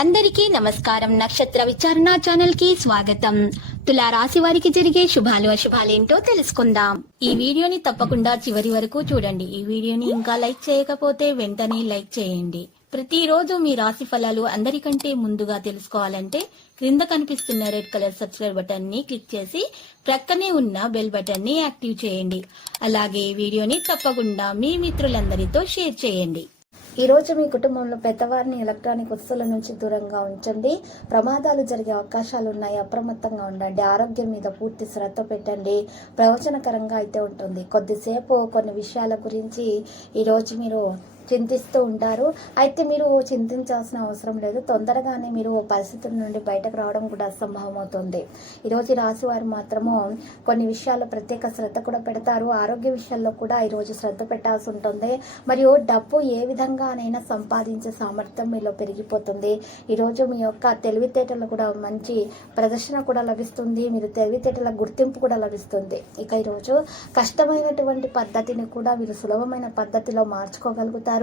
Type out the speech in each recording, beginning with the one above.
అందరికీ నమస్కారం. నక్షత్ర విచారణ ఛానల్ కి స్వాగతం. తులా రాశి వారికి జరిగే శుభాలు అశుభాలేంటో తెలుసుకుందాం. ఈ వీడియోని తప్పకుండా చివరి వరకు చూడండి. ఈ వీడియోని ఇంకా లైక్ చేయకపోతే వెంటనే లైక్ చేయండి. ప్రతిరోజు మీ రాశి ఫలాలు అందరికంటే ముందుగా తెలుసుకోవాలంటే క్రింద కనిపిస్తున్న రెడ్ కలర్ సబ్స్క్రైబ్ బటన్ ని క్లిక్ చేసి ప్రక్కనే ఉన్న బెల్ బటన్ ని యాక్టివ్ చేయండి. అలాగే ఈ వీడియోని తప్పకుండా మీ మిత్రులందరితో షేర్ చేయండి. ఈ రోజు మీ కుటుంబంలో పెద్దవారిని ఎలక్ట్రానిక్ వస్తువుల నుంచి దూరంగా ఉంచండి. ప్రమాదాలు జరిగే అవకాశాలు ఉన్నాయి. అప్రమత్తంగా ఉండండి. ఆరోగ్యం మీద పూర్తి శ్రద్ధ పెట్టండి. ప్రయోజనకరంగా అయితే ఉంటుంది. కొద్దిసేపు కొన్ని విషయాల గురించి ఈరోజు మీరు చింతిస్తూ ఉంటారు. అయితే మీరు చింతించాల్సిన అవసరం లేదు. తొందరగానే మీరు పరిస్థితుల నుండి బయటకు రావడం కూడా అసంభవం అవుతుంది. ఈరోజు రాశి వారు మాత్రము కొన్ని విషయాల్లో ప్రత్యేక శ్రద్ధ కూడా పెడతారు. ఆరోగ్య విషయాల్లో కూడా ఈరోజు శ్రద్ధ పెట్టాల్సి ఉంటుంది. మరియు డబ్బు ఏ విధంగానైనా సంపాదించే సామర్థ్యం మీలో పెరిగిపోతుంది. ఈరోజు మీ యొక్క తెలివితేటలు కూడా మంచి ప్రదర్శన కూడా లభిస్తుంది. మీరు తెలివితేటల గుర్తింపు కూడా లభిస్తుంది. ఇక ఈరోజు కష్టమైనటువంటి పద్ధతిని కూడా మీరు సులభమైన పద్ధతిలో మార్చుకోగలుగుతారు.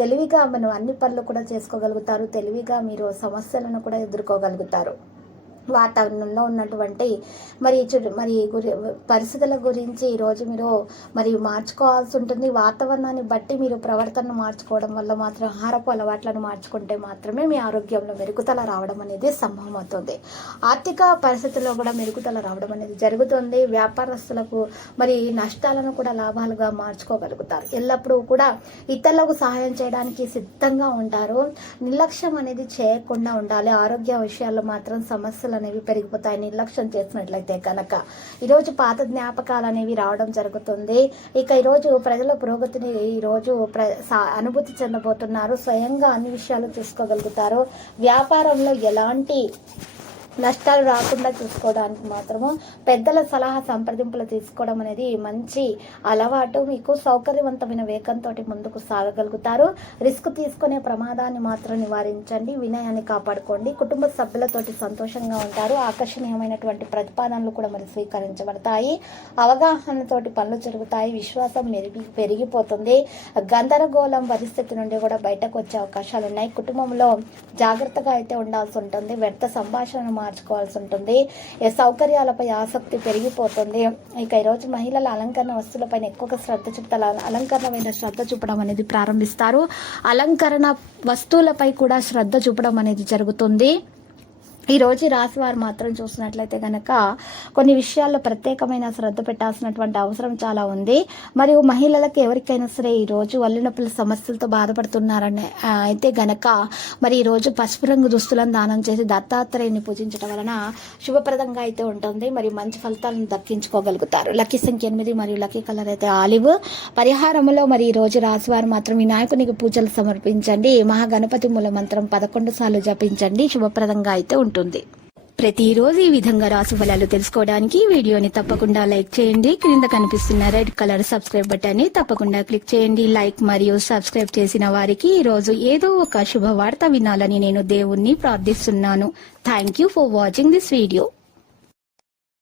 తెలివిగా మనం అన్ని పనులు కూడా చేసుకోగలుగుతారు. తెలివిగా మీరు సమస్యలను కూడా ఎదుర్కోగలుగుతారు. వాతావరణంలో ఉన్నటువంటి పరిస్థితుల గురించి ఈరోజు మీరు మార్చుకోవాల్సి ఉంటుంది. వాతావరణాన్ని బట్టి మీరు ప్రవర్తనను మార్చుకోవడం వల్ల మాత్రం ఆహారపు అలవాట్లను మార్చుకుంటే మాత్రమే మీ ఆరోగ్యంలో మెరుగుదల రావడం అనేది సంభవం అవుతుంది. ఆర్థిక పరిస్థితుల్లో కూడా మెరుగుదల రావడం అనేది జరుగుతుంది. వ్యాపారస్తులకు నష్టాలను కూడా లాభాలుగా మార్చుకోగలుగుతారు. ఎల్లప్పుడూ కూడా ఇతరులకు సహాయం చేయడానికి సిద్ధంగా ఉంటారు. నిర్లక్ష్యం అనేది చేయకుండా ఉండాలి. ఆరోగ్య విషయాల్లో మాత్రం సమస్యలు అనేవి పెరిగిపోతాయి. నిర్లక్ష్యం చేసినట్లయితే కనుక ఈరోజు పాత జ్ఞాపకాలు అనేవి రావడం జరుగుతుంది. ఇక ఈరోజు ప్రజల పురోగతిని ఈరోజు అనుభూతి చెందబోతున్నారు. స్వయంగా అన్ని విషయాలు చూసుకోగలుగుతారు. వ్యాపారంలో ఎలాంటి నష్టాలు రాకుండా చూసుకోవడానికి మాత్రము పెద్దల సలహా సంప్రదింపులు తీసుకోవడం అనేది మంచి అలవాటు. మీకు సౌకర్యవంతమైన వేగంతో ముందుకు సాగగలుగుతారు. రిస్క్ తీసుకునే ప్రమాదాన్ని మాత్రం నివారించండి. వినయాన్ని కాపాడుకోండి. కుటుంబ సభ్యులతోటి సంతోషంగా ఉంటారు. ఆకర్షణీయమైనటువంటి ప్రతిపాదనలు కూడా స్వీకరించబడతాయి. అవగాహనతోటి పనులు జరుగుతాయి. విశ్వాసం పెరిగిపోతుంది. గందరగోళం పరిస్థితి నుండి కూడా బయటకు వచ్చే అవకాశాలు ఉన్నాయి. కుటుంబంలో జాగ్రత్తగా అయితే ఉండాల్సి ఉంటుంది. వ్యర్థ సంభాషణను మార్చుకోవాల్సి ఉంటుంది. సౌకర్యాలపై ఆసక్తి పెరిగిపోతుంది. ఇక ఈరోజు మహిళల అలంకరణ వస్తువులపైన ఎక్కువగా శ్రద్ధ చూపుతారు. అలంకరణ శ్రద్ధ చూపడం అనేది ప్రారంభిస్తారు. అలంకరణ వస్తువులపై కూడా శ్రద్ధ చూపడం అనేది జరుగుతుంది. ఈ రోజు రాశి వారు మాత్రం చూసినట్లయితే కనుక కొన్ని విషయాల్లో ప్రత్యేకమైన శ్రద్ధ పెట్టాల్సినటువంటి అవసరం చాలా ఉంది. మరియు మహిళలకు ఎవరికైనా సరే ఈ రోజు ఒళ్ళు నొప్పుల సమస్యలతో బాధపడుతున్నారని అయితే గనక ఈ రోజు పసుపు రంగు దుస్తులను దానం చేసి దత్తాత్రేయుని పూజించడం వలన శుభప్రదంగా అయితే ఉంటుంది. మంచి ఫలితాలను దక్కించుకోగలుగుతారు. లక్కీ సంఖ్య 8 మరియు లక్కీ కలర్ అయితే ఆలివ్. పరిహారంలో ఈ రోజు రాశి వారు మాత్రం వినాయకునికి పూజలు సమర్పించండి. మహాగణపతి మూల మంత్రం 11 సార్లు జపించండి. శుభప్రదంగా అయితే ఉంటుంది. ప్రతిరోజు ఈ విధంగా రాశి ఫలాలు తెలుసుకోవడానికి వీడియోని తప్పకుండా లైక్ చేయండి. క్రింద కనిపిస్తున్న రెడ్ కలర్ సబ్స్క్రైబ్ బటన్ ని తప్పకుండా క్లిక్ చేయండి. లైక్ మరియు సబ్స్క్రైబ్ చేసిన వారికి ఈ రోజు ఏదో ఒక శుభవార్త వినాలని నేను దేవుణ్ణి ప్రార్థిస్తున్నాను. Thank you for watching this video.